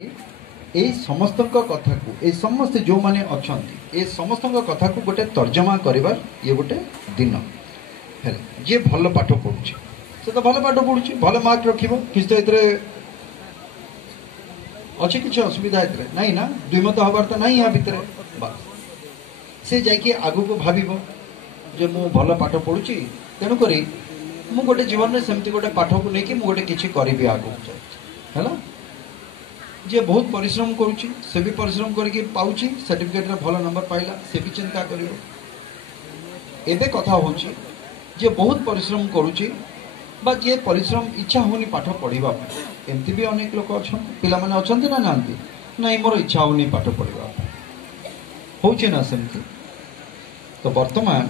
এই সমস্ত কথা को ए समस्त जो माने अछंती ए समस्त कथा को गोटे तर्जमा करिबार ये गोटे दिन है जे भल पाठ पढ़ुଛି से तो भल पाठ पढ़ुଛି भल मार्क रखिबो किछ तो इतरे अच्छे किछ असुविधा इतरे नहीं ना द्विमत हबार तो नहीं या भितरे बस से जाके आगु को भाबिबो जे मु भल पाठ पढ़ुଛି तेनु करी मु गोटे जीवन में सेमती गोटे पाठ को लेके मु गोटे किछि करिबि आगु हैला जे बहुत परिश्रम करुच्ची से भी परिश्रम करके पाउची सर्टिफिकेट रे भल नंबर पाइला से भी चिंता करिवो एबे कथा होची जे बहुत परिश्रम करुच्ची बा जे परिश्रम इच्छा होनी पाठ पढ़िबा एमती भी अनेक लोक अछन पिला माने अछंती ना नांती नहीं मोर इच्छा होनी पाठ पढ़िबा होची ना सेमती तो वर्तमान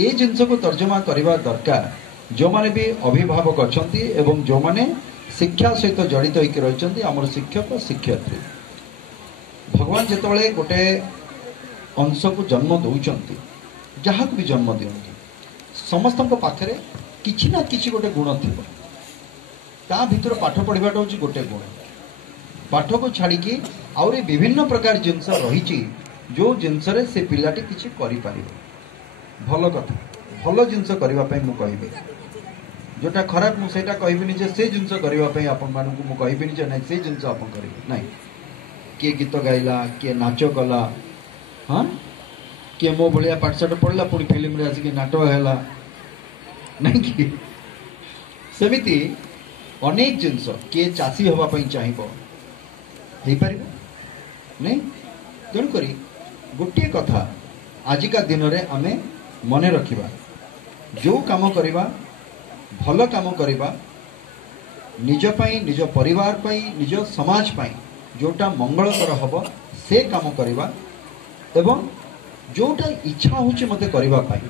ए जिंस को तर्जमा करबा दरकार जो माने भी अभिभावक अछंती एवं जो माने शिक्षा सहित जड़ित होकर रही आमर शिक्षक शिक्षयित्री भगवान जिते गोटे अंश को जन्म दौरान जहाँ को भी जन्म दिखती समस्त पाखे किसी ना किसी गोटे गुण थी ता भीतर पाठ पढ़ाटा हूँ गोटे गुण पाठ को छाड़ी आउरी विभिन्न प्रकार जिनस रही जो जिनस से पिलाटी किसी करें भल कथा भल जिनस करने मु कहबी जोटा खराब मुझे कहबिनी से जिनस करने आपण मानक मु कहबिनी जे नहीं से जिनस आप करेंगे नहीं किए गीत गाइला किए नाच कला हाँ किए मो भाया पाठशाठ पढ़ला पुणी फिल्म रे आसिक नाटक है नहीं कि सेमिति अनेक जिनस किए चाषी होगापी चाहिए नहीं तेणुक गोटे कथा आजिका दिन में आम मन रखा जो काम करवा भल काम करवा निज पाई निज परिवार पाई निज समाज पाई जोटा मंगलकर हम से काम करवा एवं जोटा इच्छा होची मते करवा पाई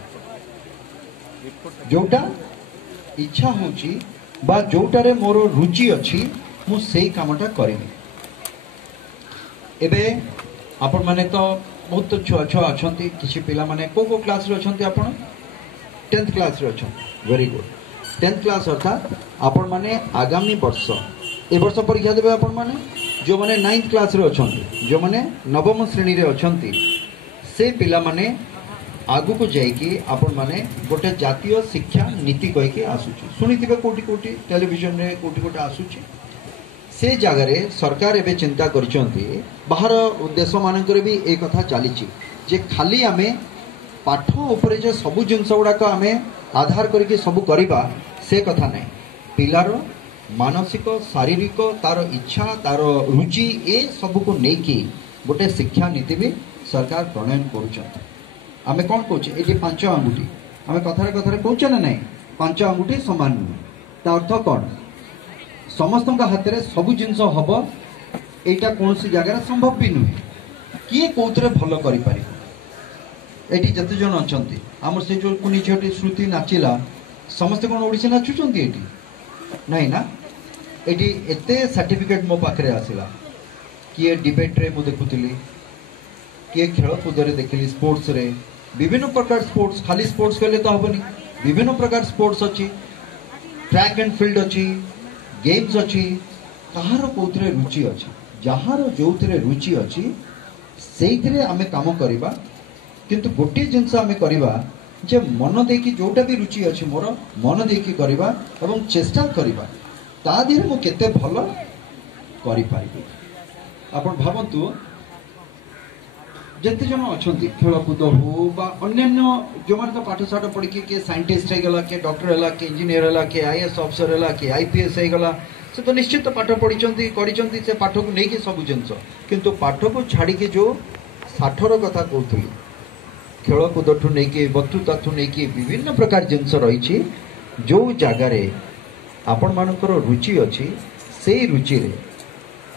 जोटा इच्छा होची बा जोटारे मोर रुचि अछि मु सेही कामटा करिबी एबे आपण माने तो बहुत छुआ छुआ अछंती किछि पिला माने को क्लास रे अछंती आपण 10th क्लास रे अछंती वेरी गुड 10th क्लास अर्थात आपण माने आगामी वर्ष ए वर्ष परीक्षा देबे आपण माने जो माने 9th क्लास रे अछंती जो माने नवम श्रेणी रे अछंती से पिला माने आगु को जाइकी आपण माने गोटे जातीय शिक्षा नीति कहि के आसुची सुनिथिबे कोटी कोटी टेलीविजन रे कोटी कोटी आसुची से जगह रे सरकार एबे चिंता करछंती बाहर देश मानकर भी ए कथा चलीची जे खाली आमे पाठ उपरे जे सबु जिनस गुड़ाक आम आधार करके सब करवा से कथा नहीं पिलार मानसिक शारीरिक तार इच्छा तार रुचि ए सब को लेकिन गोटे शिक्षा नीति भी सरकार प्रणयन करें कौन कहे ये 5 आंगुठी आम कथार कथार कहे ना नहीं 5 आंगुठी सामान नुहे ता अर्थ कौन समस्त हाथ में सबू जिनस हम यहाँ कौन सी जगह संभव भी नुहे किए कौन भल कर एटी जते जन अछंती हमर से जो कुनी झटी श्रुति नाचिला समस्त कोन ओडिसी नाचुचंती एटी नहीं ना एटी एते सर्टिफिकेट मो पाखरे आसिला किए डिबेट रे मु देखुतली किए खेल कूद रे देखली स्पोर्ट्स रे विभिन्न प्रकार स्पोर्ट्स खाली स्पोर्ट्स कहले तो हबनी विभिन्न प्रकार स्पोर्ट्स अछि ट्रैक एंड फील्ड अछि गेम्स अछि कहार कोथरे रुचि अछि जहार जोथरे रुचि अछि सेइथरे आमे काम करिबा किंतु गोटे जिनस आम करवा जे मन देकी जोटा भी रुचि अच्छी मोर मन देकी करवा एवं चेष्टा करवा ता दिहरे मु केते भल करि पारिबी आपण भावंतु जते जन अछंती खेलकूद हो बा अन्यान्य जो माने तो पाठशाठ पढ़ी के साइंटिस्ट है गला के डॉक्टर है के इंजीनियर है के आईएएस अफसर है के आईपीएस है गला से तो निश्चित पाठ पढ़ी करिसंती से पाठ को नहीं सब जिनस किंतु पाठ को छाड़ी के जो साठर कथा कहतली खेलकूद ठू नहीं वक्तृता ठू नहीं विभिन्न प्रकार जिनस रही जो जगार आपण मानकर रुचि अच्छी से रुचि रे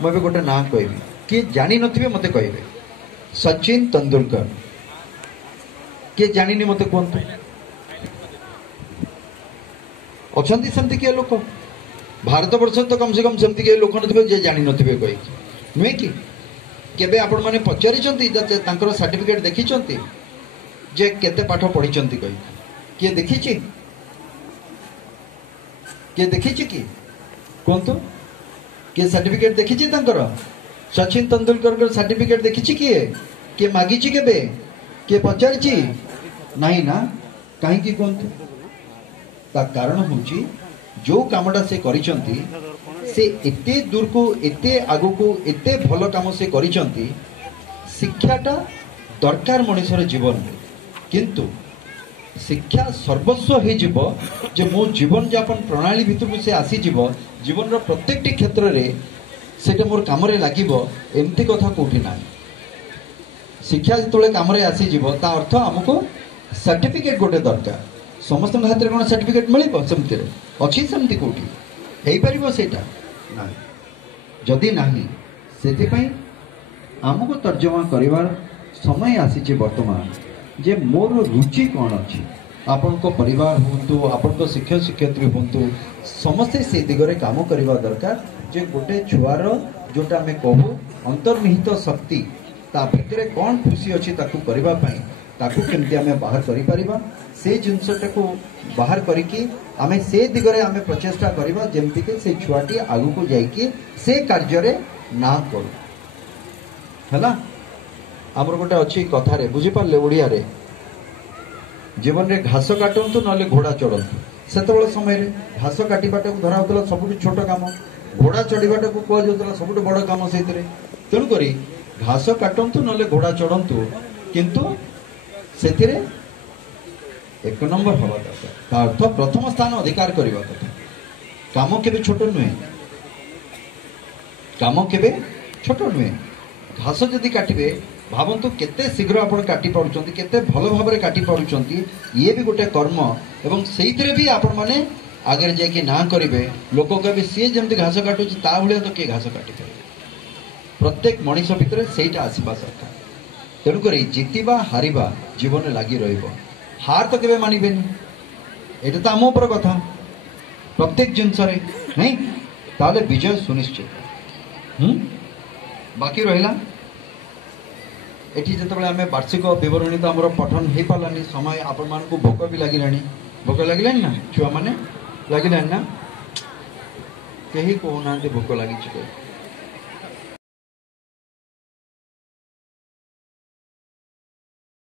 मुझे गोटे ना कहि किए जानी नथिबे मते कहबे सचिन तेंदुलकर किए जानी मते कहतु अछंती सेमती किए लोक भारत वर्ष तो कम से कम सेमती किए लोक नथिबे जे जानी नथिबे कहि नुहे कि केबे आपण माने पचारिचंती तांकर सर्टिफिकेट देखिचंती जे केते पाठ पढ़ी कही किए देखी कि कहतु किए सर्टिफिकेट देखी सचिन तेंदुलकर सर्टिफिकेट देखी किए मागी केबे किए पचारि नहीं ना कहीं कहतु ता कारण हूँ जो कामटा से करिसंती से एते दूर को एते आगु को एते भल काम से करिसंती शिक्षाटा दरकार मनुष्यर जीवन में किंतु शिक्षा सर्वस्व हो जे मो जीवन यापन प्रणाली भितर को से आसी जीवन रो प्रत्येक क्षेत्र रे सेटा मोर काम रे लागिबो एमती कथा कोठी ना शिक्षा जितले काम रे आसी ता अर्थ हमको सर्टिफिकेट गोटे दरकार समस्त हाथ में कौन सर्टिफिकेट मिल सेमती अच्छी सेमती कौटी हो पार सेटा ना जदि नहीं से आमको तर्जमा कर समय आसी वर्तमान जे मोर रुचि कौन अच्छी आपण परिवार हूँ आपण शिक्षक शिक्षयित्री हूँ समस्ते से दिगरे काम करवा दरकार जे गोटे छुआर जोटा आम कहू अंतर्निहित शक्ति ता भितर कौन खुशी अच्छी ताकू केमती आम बाहर करिपरिबा से जिनसटा को बाहर करिकी आमे से दिगरे आमे प्रचेष्टा करबा जेमती के से छुआटी आगु को जाइकी से कार्य रे ना करू हला हमर गोटे अच्छी कथा रे बुझी पारले ओडिया रे जीवन रे घास काटंतु नले घोड़ा चढ़ंतु सेतबेले समय रे घास काटिबाटा को धरा होतला सबुठ छोट काम घोड़ा चढ़ीबाटा को कह जोतला सबुठ बड़ काम सेतिरे तेणु करी घास काटंतु नले घोड़ा चढ़ंतु किंतु सेतिरे एक नंबर हवा दरकार अर्थ प्रथम स्थान अधिकार करवा कथा काम केबे छोट नुहे काम केबे छोट नुहे घास जदि काटिबे भावंतु केते शीघ्र आपण काटी पारुचंती केते भलो भाबरे काटी पारुचंती ये भी गोटे कर्म एवं सेइतरे भी आपण माने आगे जाय कि ना करिवे लोक कहबे सी जेमति घास काटुची ता भलिया तो के घास काटी पारे प्रत्येक मनीष भितर सेटा आसीबा सरकार तेणु करी जितिबा हारिबा जीवन लगी रहिबो हार तो केबे मानिबेनी एटा तो आम उपर कथा प्रत्येक जिनस नहीं ताले विजय सुनिश्चित बाकी रहिला एठी जतबेले आमे वार्षिक विवरणी तो हमर पठन हे पालानी समय आपण मान को भोक भी लागिलानी भोक लागिलानी ना छुआ माने लागिलानी ना केही को नांते भोक लागि छ